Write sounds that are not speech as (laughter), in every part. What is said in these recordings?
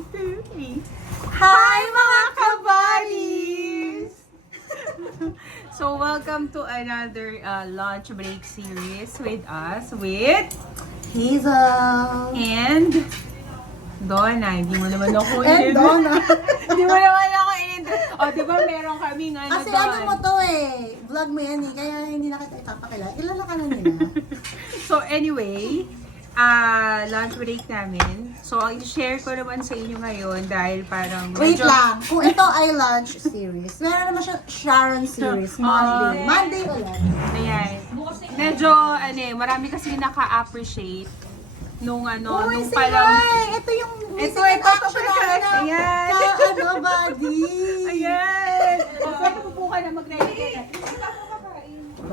Hi mga kabuddies! (laughs) So, welcome to another uh, lunch break series with us with Hazel! and Donna. Hindi mo naman ako And Donna! (laughs) Hindi mo naman ako in O, di ba meron kaming ano Kasi doon? ano mo to eh, vlog mo yan eh, kaya hindi na kita ipapakilala. Kilala ka na nila. (laughs) So, anyway, ah lunch break namin. So, i-share ko naman sa inyo ngayon dahil parang Wait medyo- lang, kung ito ay lunch series, meron naman siya Sharon series, Monday. Ah. Monday ulit. Ayan. Medyo, ano eh, marami kasi naka-appreciate nung ano, Uy, nung si palang... Mai! Ito yung Ito, ito, ito, na ayan. ka, ano, buddy? Ayan! (laughs) Pwede po po ka na mag-ready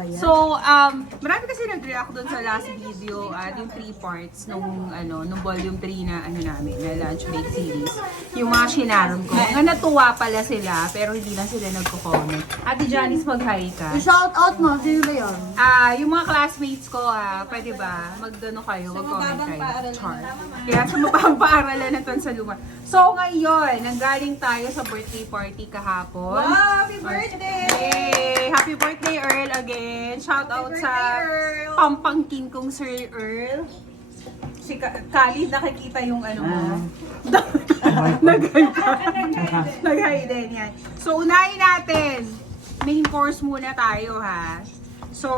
yan? So, um, marami kasi nag-react doon sa last video at yung three parts nung, ano, nung volume 3 na, ano namin, na lunch break series. Yung mga shinaron ko. Nga natuwa pala sila, pero hindi lang sila nagko-comment. Ate Janice, mag-hi ka. I-shout out mo, sino ba yun? Ah, yung mga classmates ko, ah, pwede ba? Magdano kayo, mag-comment kayo. Char. Kaya sa mababang (laughs) paaralan na sa luma. So, ngayon, nanggaling tayo sa birthday party kahapon. Wow, happy birthday! Yay! Happy birthday, Earl, again. Shout out sa pampangkin kong Sir Earl. Si Ka- Khalid, nakikita yung ano mo. (laughs) Nag-hi ka. Nag-hi din yan. So, unahin natin. Main course muna tayo, ha? So,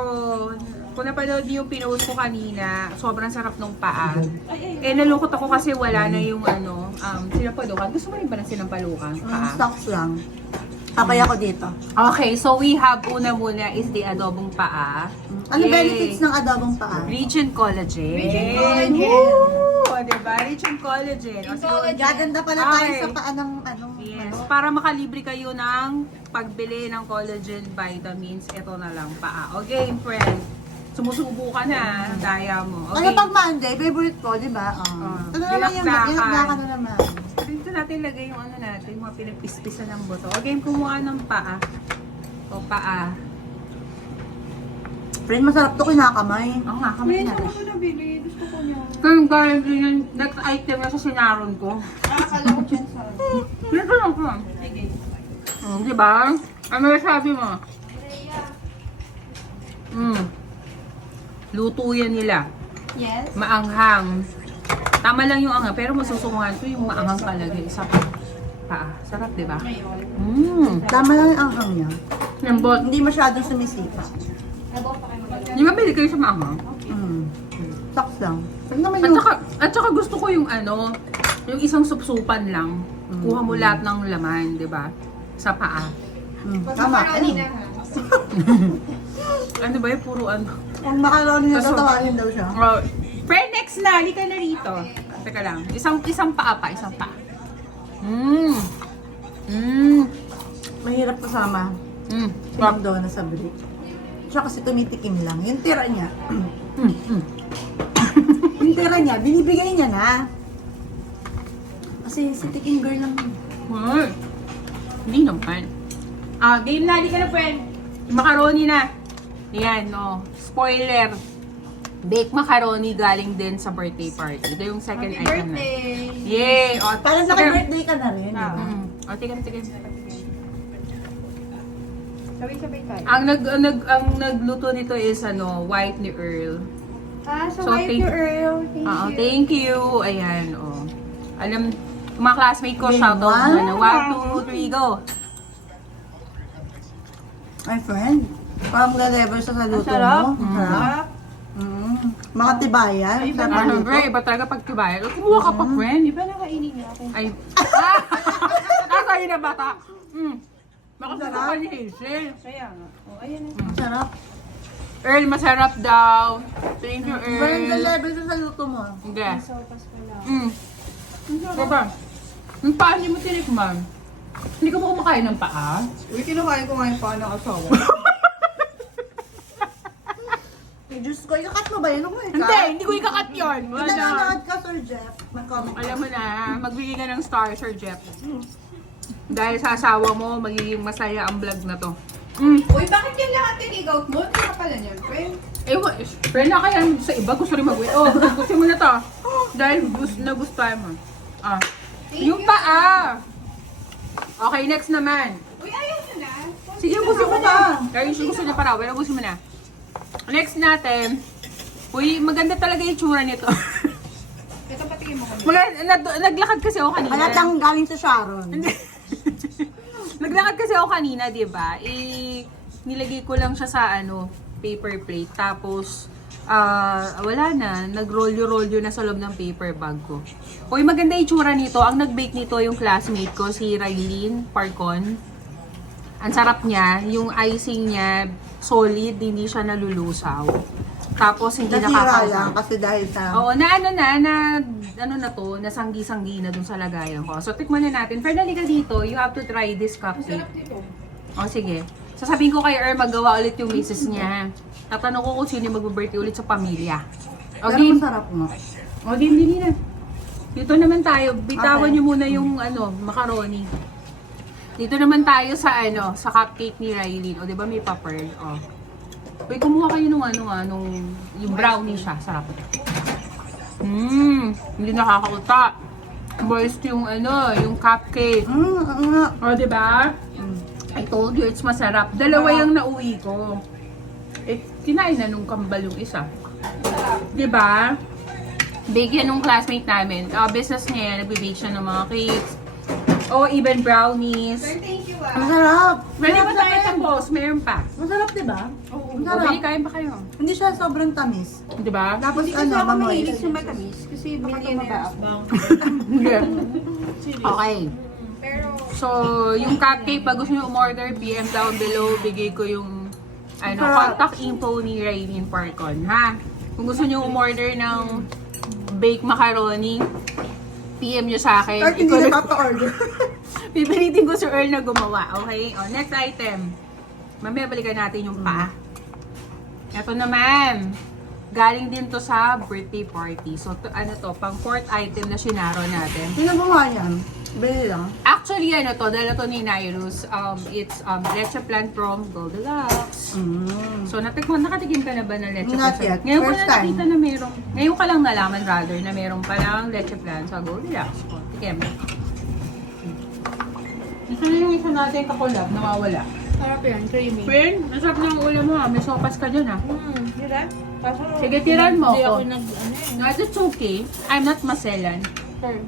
kung napanood niyo yung pinost ko kanina, sobrang sarap nung paa. Eh, nalungkot ako kasi wala na yung ano, um, sinampalukan. Gusto mo rin ba ng sinampalukan? Um, Paa? stocks lang. Papay ako dito. Okay, so we have una muna is the adobong paa. Ano Yay. benefits ng adobong paa? Rich in collagen. Rich in collagen. Woo! Diba? Rich in collagen. O, so, Gaganda pala tayo Okay. sa paa ng ano. Yes. ano. Para makalibre kayo ng pagbili ng collagen vitamins, ito na lang paa. Okay, friend. Sumusubo ka na, daya mo. Ano Okay. pag Monday, favorite ko, di ba? Oh. Ah, Ito na naman yung dinakdakan. dinakdakan na naman. Natin lagay yung ano natin, mga pinagpispisan ng buto. Okay, kumuha ng paa. O paa. Friend, masarap to kinakamay. Oo nga, kamay Ngayon natin. ko ko nabili. Gusto ko niya. Kaya gaya din yung next item na sa sinaron ko. Nakakala ko dyan sa... Dito lang ko. Sige. Oh, di ba? Ano sabi mo? Mm. Luto yan nila. Yes? Maanghang. Tama lang yung anghang, pero masusunguhan ko yung maanghang palagay sa paa. Sarap, di ba? Ngayon. Mm. Tama lang yung anghang niya. Lambot. Hindi masyadong sumisipa. Di ba bili kayo sa maanghang? Mm. Stocks lang. Pag naman At yung... saka, at saka gusto ko yung ano, yung isang supsupan lang. Kuha mo lahat ng laman, di ba? Sa paa. Mm, Tama. macaroni. (laughs) Ano ba yung puro ano? Kung makaroni na tatawanin daw siya. Oh, friend, next na. Halika na rito. Teka lang. Isang, isang paa pa. Isang paa. Mmm. Mmm. Mahirap kasama. Mmm. Daw na sa break. Siya kasi tumitikim lang. Yung tira niya. Mm, mm. (coughs) yung tira niya, binibigay niya na. Kasi si tikim girl lang. Ay. Hindi naman. Ah, game na. Halika na, friend. Macaroni na. Yan, no. Spoiler. Baked macaroni galing din sa birthday party. Ito yung second Happy item na. birthday! Yay! O, Parang naka-birthday ka na rin, di ba? Mm. O, tika, tika. Sabay-sabay tayo. Ang nag ang nag ang nagluto nito is ano, white ni Earl. Ah, so, So, wife you, Earl. Thank Oo, you. thank you. Ayan, oh. Alam, mga classmate ko, shout out one. mo na. One, two, three, go. My friend, parang siya sa luto Sarap. mo. Ang Sarap. Sarap. Mm. Mga tibayan. Ay, Ah, ang luto. syempre, iba talaga pag tibayan. Kumuha ka pa, friend. Di ba nakainin niya ako? Ay, (laughs) ah! Nasa na bata. Mm. Baka Sarap. sa ni Hazel. Kaya nga. Oh, ayan na. Ang sarap. Earl, masarap daw. Thank you, Parang Earl. le-level siya sa luto mo. Hindi. Sopas pala. Mm. Diba? Yung paa hindi mo tinikman. Hindi ka ba kumakain ng paa? Uy, kinukain ko nga yung paano asawa. (laughs) Eh, Diyos ko, ikakat mo ba yun? Ano? Hindi, hindi ko ikakat yun. Kung Wala. nanonood ka, Sir Jeff, mag-comment Alam mo na, magbigay ka ng star, Sir Jeff. Dahil sa asawa mo, magiging masaya ang vlog na to. Mm. Uy, bakit yan lahat out mo? Hindi ka pala niyan, friend. Eh, wa- friend na kaya sa iba, gusto rin mag Oh, (laughs) gusto mo na to. Dahil gusto, nagustuhan mo. Ah, Thank Yung you. paa. Okay, next naman. Uy, ayaw mo na. Sige, ubusin mo na. Kaya yung gusto niya para, pero ubusin mo na. Next natin. Uy, maganda talaga yung tsura nito. (laughs) Ito patingin mo kami. Nag, naglakad kasi ako kanina. Halatang galing sa Sharon. Hindi. (laughs) Naglakad kasi ako kanina, di ba? Eh, nilagay ko lang siya sa ano, paper plate. Tapos, ah, wala na. Nag-rolyo-rolyo na sa loob ng paper bag ko. Uy, maganda yung tsura nito. Ang nag-bake nito yung classmate ko, si Raylene Parcon. Ang sarap niya. Yung icing niya, solid, hindi siya nalulusaw. Tapos, hindi Nasira lang kasi dahil sa... Oo, na ano na, na ano na to, nasanggi-sanggi na dun sa lagayan ko. So, tikman na natin. Fer, ka dito. You have to try this cupcake. O, sige. Sasabihin ko kay Er, magawa ulit yung misis niya. Tatanong ko kung sino yung mag-birthday ulit sa pamilya. O, Pero game. masarap nga. O, game din na. Dito naman tayo. Bitawan Okay. niyo muna yung, ano, macaroni. Dito naman tayo sa, ano, sa cupcake ni Riley. O, di ba may pa-pearl? O. Uy, kumuha kayo nung, ano, nga, nung, yung brownie siya. Sarap. Mmm, hindi nakakauta. Moist yung ano, yung cupcake. Mm, nga. O, di ba? Mm. I told you, it's masarap. Dalawa yung nauwi ko. Eh, kinain na nung kambal yung isa. Di ba? Bake yan nung classmate namin. Uh, business niya yan, nagbe-bake siya ng mga cakes. O, even brownies. Sir, thank you ah. sarap. Pwede ba tayo Masarap. tapos? Meron pa. Masarap, di ba? O, Ang sarap. bili kain pa kayo. Hindi siya sobrang tamis. Di ba? Tapos Hindi kasi ano, ako mamoy. mahilig sa matamis. Kasi billionaires bang. (laughs) okay. Pero, So, yung cupcake, pag gusto nyo umorder, PM down below, bigay ko yung ano, Sarap. contact info ni Raylene Parcon, ha? Kung gusto nyo umorder ng baked macaroni, PM nyo sa akin. Kahit hindi na papa-order. (laughs) Pipilitin ko si Earl na gumawa, okay? O, next item. Mamaya balikan natin yung pa. Ito naman. Galing din to sa birthday party. So, to, ano to, pang fourth item na sinaro natin. Sino gumawa niyan? Bili lang. Actually, ano to, dala to ni Nairus. Um, it's um, leche plan from Goldilocks. Mm. So, natikman, nakatikim ka na ba ng leche Not plan? yet. Ngayon ko First na time. nakita na mayroong, ngayon ka lang nalaman rather na mayroong palang leche plan sa Goldilocks. O, tikim. Ito na yung isa natin kakulab, nawawala. sarap yan, creamy. Friend, masarap na ang ulam mo ha. May sopas ka dyan ha. Hmm, yun Kaso, Sige, tiran mo Hindi ako. ako nag, ano eh. No, it's okay. I'm not maselan. Sir,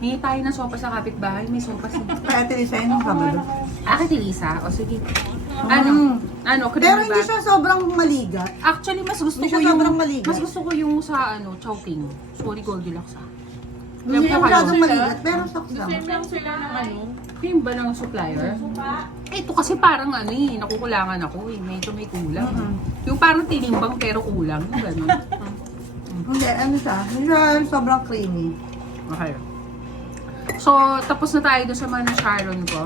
Hingi tayo ng sopas sa kapitbahay. May sopas (laughs) eh. Kaya tinisayin ng kabalo. Ah, kay Lisa? O sige. Ano? Ano? Creamy Pero ba? hindi siya sobrang maligat. Actually, mas gusto Hindi ko siya yung... sobrang maligat. Mas gusto ko yung sa ano, chowking. Sorry, Goldilocks ah. Hindi siya ko masyadong kayo. maligat, pero saksa. lang sila ng ano. Cream ba ng supplier? Ito kasi parang ano eh, nakukulangan ako eh. Medyo may kulang. Mhm. Yung parang tinimbang pero kulang. Yung ganun. (laughs) Hindi, ano siya? Hindi siya sobrang creamy. Okay. So, tapos na tayo doon sa mga Sharon ko.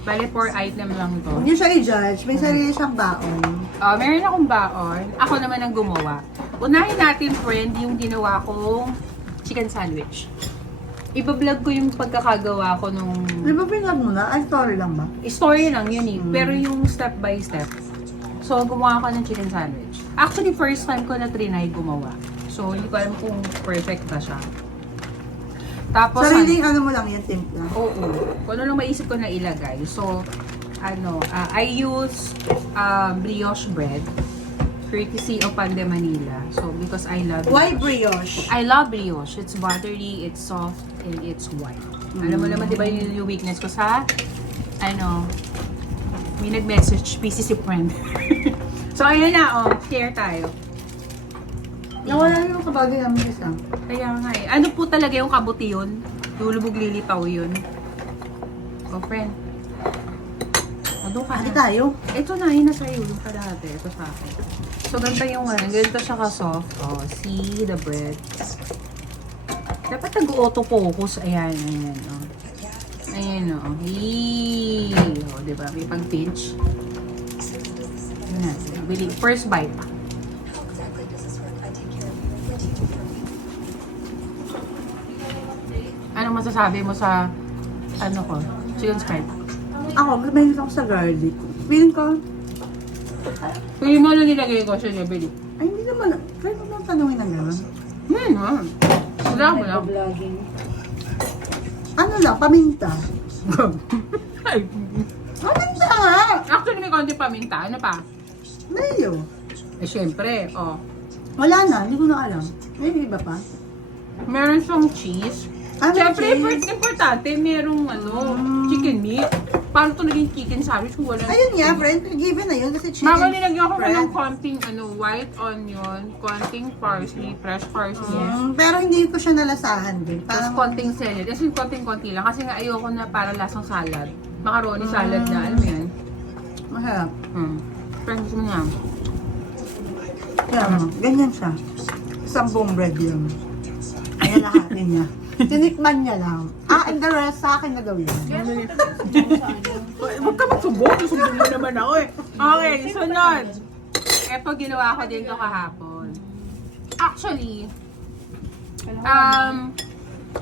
Bale, four item lang to. Hindi siya i-judge. May sarili siyang baon. Ah, meron akong baon. Ako naman ang gumawa. Unahin natin, friend, yung ginawa kong chicken sandwich. Iba-vlog ko yung pagkakagawa ko nung... Di ba pinag mo na? Ay, sorry lang ba? Story lang yun eh. Mm. Pero yung step by step. So, gumawa ako ng chicken sandwich. Actually, first time ko na trinay gumawa. So, hindi ko alam kung perfect ba siya. Tapos, Sariling ano mo lang yan, timpla. Oo. Kung ano lang maisip ko na ilagay. So, ano, ah, I use uh, brioche bread. Courtesy of Pande Manila. So, because I love Why brioche. I love brioche. It's buttery, it's soft, and it's white. Alam mo naman, di ba yun yung weakness ko sa, ano, may nag-message, busy si friend. (laughs) so, ayun na, oh, share tayo. Nawala na yung kabagay namin isa. Kaya nga eh. Ano po talaga yung kabuti yun? Lulubog lilitaw yun. Oh, friend. O, doon ka Hati na. tayo. Ito na, yun na sa'yo. Yung kalahati. Ito sa akin. So, ganito yung ano. Ganito siya ka-soft. Oh, see the bread. Dapat nag-auto-focus. Ayan, ayan. Oh. Ayan, oh. Eee. Oh, diba? May pag-pinch. Yun na. Bili. First bite pa. Anong masasabi mo sa ano ko? Chicken stripe. Ako, mahilig ako sa garlic. Feeling ko, Pili mo na nilagay ko siya bili. ay hindi naman, kaya mo nang tanungin na gano'n. Hmm, ah. Wala lang. Vlogging. lang, paminta. (laughs) Ay, Paminta nga! Actually, may konti paminta. Ano pa? Mayo. Eh, syempre, oh. Wala na, hindi ko na alam. May iba pa? Meron siyang cheese. Ah, may Siyempre, cheese. import- importante, merong ano, Mm. chicken meat. Paano ito naging chicken sandwich kung wala? Ayun nga, friend. Given na yun kasi chicken. Mama, nilagyan ko pa bread. ng konting ano, white onion, konting parsley, fresh parsley. Mm, pero hindi ko siya nalasahan din. Tapos Parang, konting celery. Kasi konting-konti lang. Kasi nga ayoko na para lasang salad. Macaroni salad na. Alam mo yan? masarap. Hmm. Pero gusto mo niya. Kaya mo, ganyan siya. Isang buong bread yun. Ayan akin niya. Tinikman niya lang. Ah, and the rest, sa akin na daw yun. Huwag ka magsubok. Susubok mo naman ako eh. Okay, sunod. Ito ginawa ko din to kahapon. Actually, um,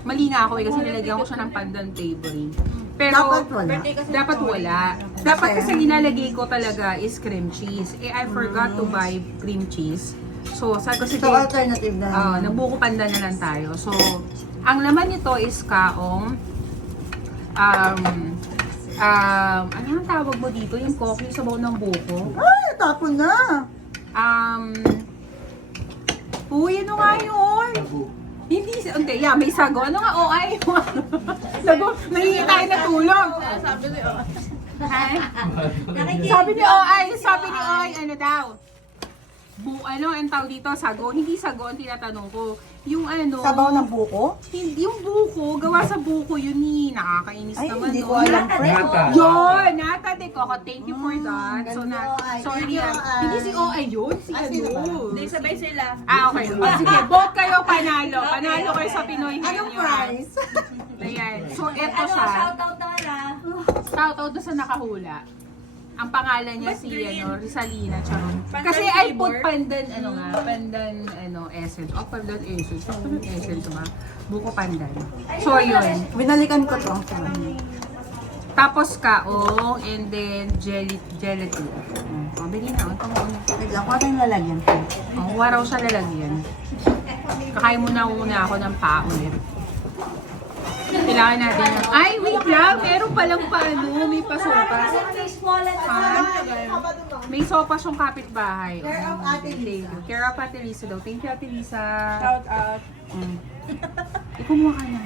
mali nga ako eh kasi nilagyan ko siya ng pandan flavoring. Pero, Dapat wala. Dapat wala. Dapat kasi nilalagay ko talaga is cream cheese. Eh, I forgot to buy cream cheese. So, sabi ko sige, So, alternative na. Ah, nagbuko pandan na lang tayo. So, ang laman nito is kaong um um ano ang tawag mo dito? Yung coffee sa bawang ng buko. Ay, tapon na. Um Uy, ano nga yun? Hindi, hindi, yeah, may sago. Ano nga, oh, (laughs) ay, sago, nangingi tayo na tulong. Sabi yun. Ay, sabi ni Oay, sabi ni Oay, ano daw? Bu, ano, ang tawag dito, sago. Hindi sago ang tinatanong ko. Yung ano, Sabaw ng buko? hindi, yung buko, gawa sa buko yun ni, nakakainis Ay, naman. hindi no? ko alam, friend. Yun, nata de Coco, thank you for Mm, that. So, na, sorry Thank you, ah. Hindi si Oay yun, si sino ba? ano. Hindi, sabay sila. Ah, okay. O, sige, vote kayo panalo. Panalo kayo sa Pinoy Anong Henyo. price? Ayan. So, eto Ano, siya. shoutout naman ah. Shoutout doon sa nakahula. Ang pangalan niya si green? ano, Risalina Charon. Pandan Kasi I put flavor? pandan, ano nga, pandan, ano, essence. Oh, pandan essence. Ano yung essence ba? Buko pandan. So, yun. Binalikan ko to. Tapos kaong, and then jelly, gelatin. Oh, bili na. Ito mo. Wait lang, kung yung lalagyan ko. Oh, waraw siya lalagyan. Kakain muna muna ako ng pa ulit. Kailangan natin. Ay, wait lang! Meron palang paano, may pasopas. Ha? May sopas yung kapitbahay. Care of Ate Lisa. Care of Ate Lisa daw. Thank you, Ate Lisa. Shout out. Mm. Ikumuha ka na.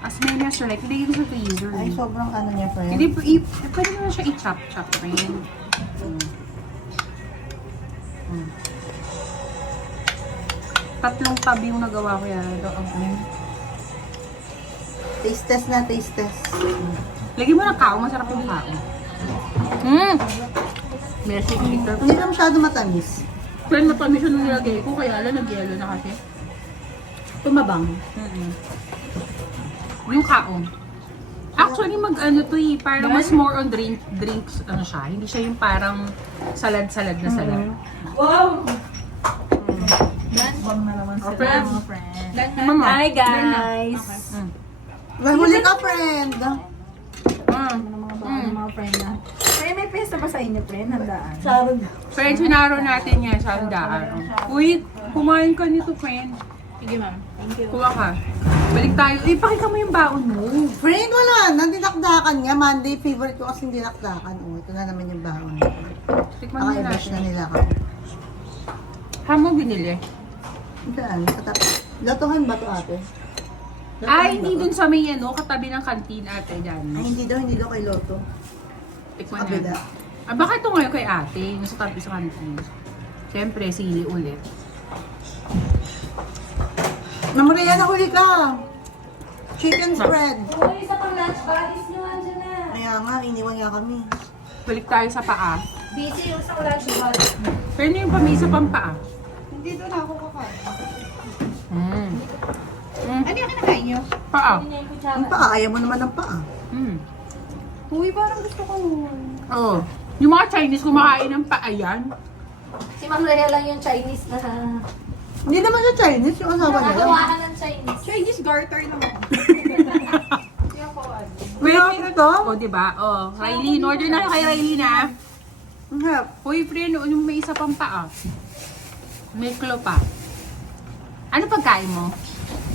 As many as you like. Hindi ko sa freezer. Ay, eh. sobrang ano niya, friend. Hindi, i- pwede mo na siya i-chop-chop rin. Mm. Mm. Tatlong tabi yung nagawa ko yan. Okay. Taste test na, taste test. Lagyan mo ng kao, masarap yung kao. Mmm! Mercy Peter. Hindi na masyado matamis. Friend, matamis yung nilagay ko, kaya lang nag-yelo na kasi. Tumabang. Mm-mm. Yung kao. Actually, mag ano to eh, parang mas more on drink, drinks, ano siya. Hindi siya yung parang salad-salad na salad. Wow! Oh, friend. Mama. Hi guys! Mm. Mahuli ka, friend. Mm. Mm. Mga friend na. Ay, may pesta pa sa inyo, friend? Handaan. Sarod. Friend, sinaro natin yan sa handaan. Uy, kumain ka nito, friend. Sige ma'am. Thank you. Kuha ka. Balik tayo. Eh, pakita mo yung baon mo. Friend, wala na. Dinakdakan niya. Monday, favorite ko kasi dinakdakan. Oh, ito na naman yung baon. Tikman mo Naka-ibas na natin. nila ako. Saan mo binili? Saan? Sa tabi. Lotohan ba to ate? Ba hindi dun sa may ano, katabi ng kantin ate dyan. Ay, hindi daw, hindi daw kay Loto. Tikman Kabila. na. Ah, baka ito ngayon kay ate, yung sa tabi sa kantin. Siyempre, sili ulit. Namaria, nahuli ka. Chicken spread. Uy, isa pang lunch buddies nyo, andyan na. Kaya nga, iniwan niya kami. Balik tayo sa paa. Busy yung isang lunch buddies. Pero ano yung pamisa pang paa? Hindi doon ako kakain. Mm. Mm. Ano yung kinakain nyo? Paa. Yung Ang paa, ayaw mo naman ng paa. Mm. Uy, parang gusto ko nun. Oo. Yung mga Chinese kumakain ng paa yan. Si Ma'am Rhea lang yung Chinese na Hindi naman siya Chinese, yung asawa nila. nagawa ka ng Chinese. Chinese garter naman. (laughs) Pero ito, O, di ba? O, Riley, in order na kay Riley na. ang harap. Uy, friend, yung may isa pang paa. May klo pa. Ano pagkain mo?